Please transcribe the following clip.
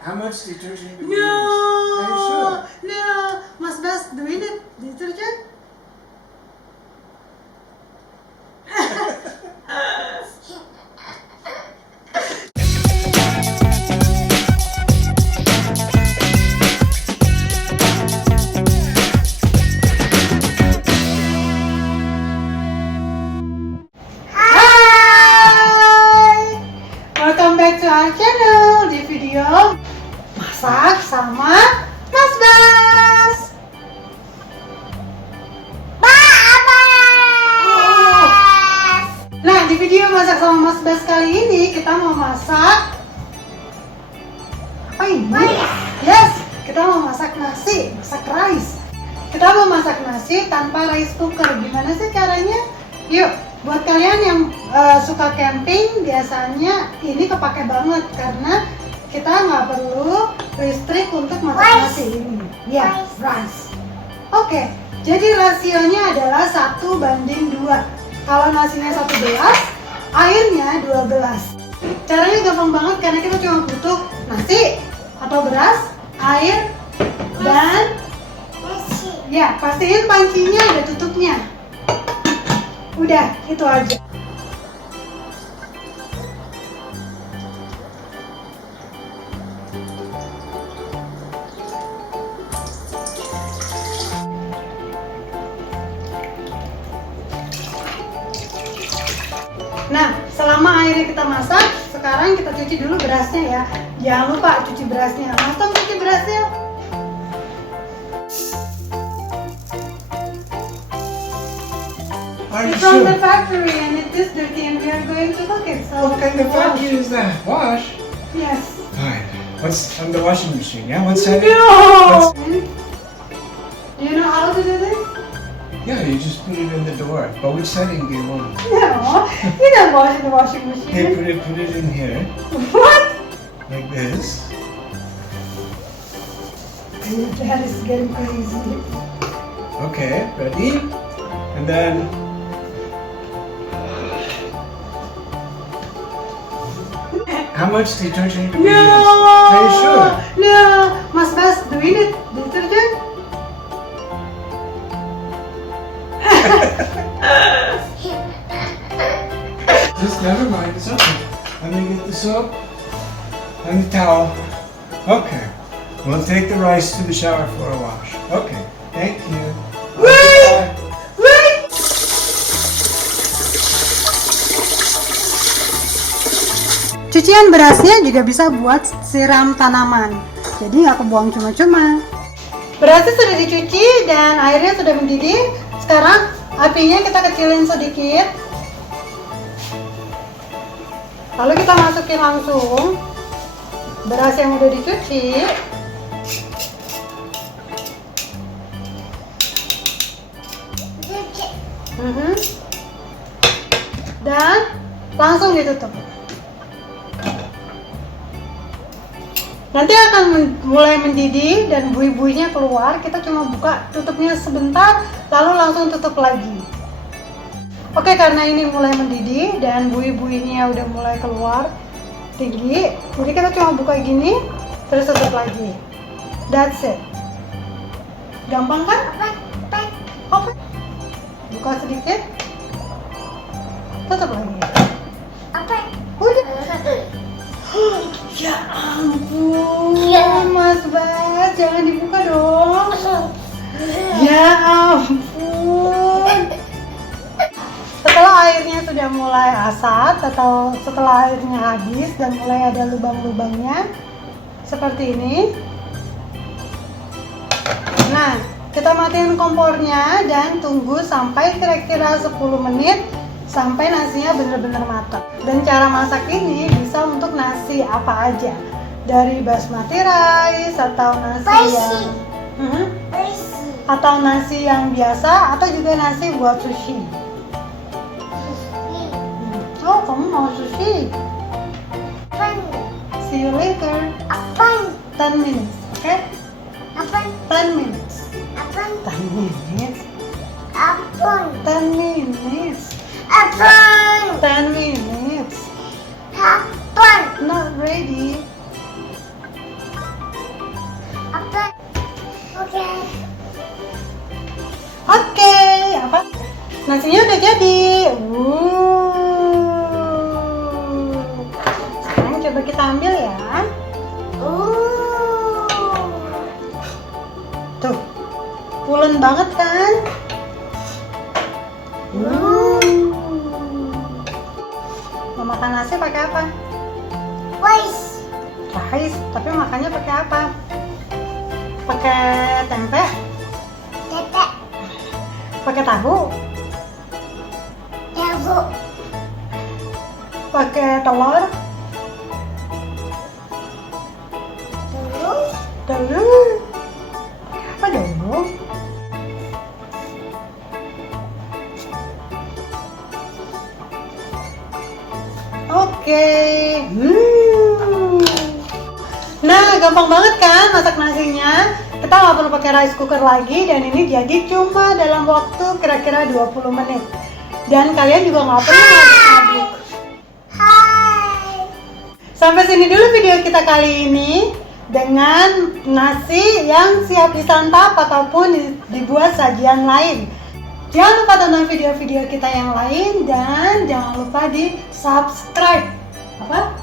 How much detergent do we No, use? Are you sure? no, Mas Bas, do we need detergent? Hai, welcome back to our channel. Di video masak sama Mas Bas. Nah, di video masak sama Mas Bas kali ini kita mau masak apa ini? Yes, kita mau masak nasi, masak rice. Kita mau masak nasi tanpa rice cooker. Gimana sih caranya? Yuk, buat kalian yang suka camping, biasanya ini kepake banget karena kita nggak perlu listrik untuk masak nasi ini. Ya, rice. Oke, jadi rasionya adalah 1:2. Kalau nasinya 1 gelas, airnya 2 gelas. Caranya gampang banget karena kita cuma butuh nasi atau beras, air, dan ya, pastiin pancinya ada tutupnya. Udah, itu aja. Nah, selama airnya kita masak, sekarang kita cuci dulu berasnya ya. Jangan lupa cuci berasnya. Mas Tom cuci berasnya. Are you It's from the sure? factory and it is dirty and we are going to cook it. So What kind of vacuum is that? Wash? yes. Fine. What's on the washing machine? Yeah, what setting? No! What's- Do you know how to do this? Yeah, you just put it in the door. But which setting do you want? No, you don't wash in the washing Okay, machine. put it in here, What? like this. That is getting crazy. Okay, ready? And then how much detergent do we use? Are you sure? No, Mas Bas, do we need detergent? Just never mind, it's okay. Let me get the soap and the towel. Okay. We'll take the rice to the shower for a wash. Okay, thank you. Wait! Wait! Cucian berasnya juga bisa buat siram tanaman. Jadi nggak kebuang cuma-cuma. Berasnya sudah dicuci dan airnya sudah mendidih. Sekarang apinya kita kecilin sedikit. Lalu kita masukin langsung beras yang udah dicuci. Dan langsung ditutup. Nanti akan mulai mendidih dan buih-buihnya keluar. Kita cuma buka tutupnya sebentar, lalu langsung tutup lagi. Oke, karena ini mulai mendidih dan buih-buihnya udah mulai keluar tinggi, jadi kita cuma buka gini, terus tutup lagi. That's it. Gampang kan? Oke. Buka sedikit, tutup lagi. Udah. Ya ampun, Mas Bas, jangan dibuka dong. Ya ampun. Setelah airnya sudah mulai asat atau setelah airnya habis dan mulai ada lubang-lubangnya seperti ini. Nah, kita matiin kompornya dan tunggu sampai kira-kira 10 menit sampai nasinya benar-benar matang. Dan cara masak ini bisa untuk nasi apa aja, dari basmati rice atau nasi atau nasi yang biasa atau juga nasi buat sushi. Oh, kamu mau sushi? See you later. 10 minutes, okay? 10 minutes. 10 minutes. 10 minutes. 10 minutes. Not ready. Nasinya udah jadi. Sekarang coba kita ambil ya. Tuh, pulen banget kan? Mau makan nasi pakai apa? Rice. Rice, tapi makannya pakai apa? Pakai tempe? Tete. Pakai tahu? Tahu. Pakai telur? Telur. Telur? Apa dong? Oke. Nah, gampang banget kan masak nasinya? Kita nggak perlu pakai rice cooker lagi dan ini jadi cuma dalam waktu kira-kira 20 menit. Dan kalian juga nggak perlu ngaduk-ngaduk. Hai. Sampai sini dulu video kita kali ini dengan nasi yang siap disantap ataupun dibuat sajian lain. Jangan lupa tonton video-video kita yang lain dan jangan lupa di subscribe. Apa?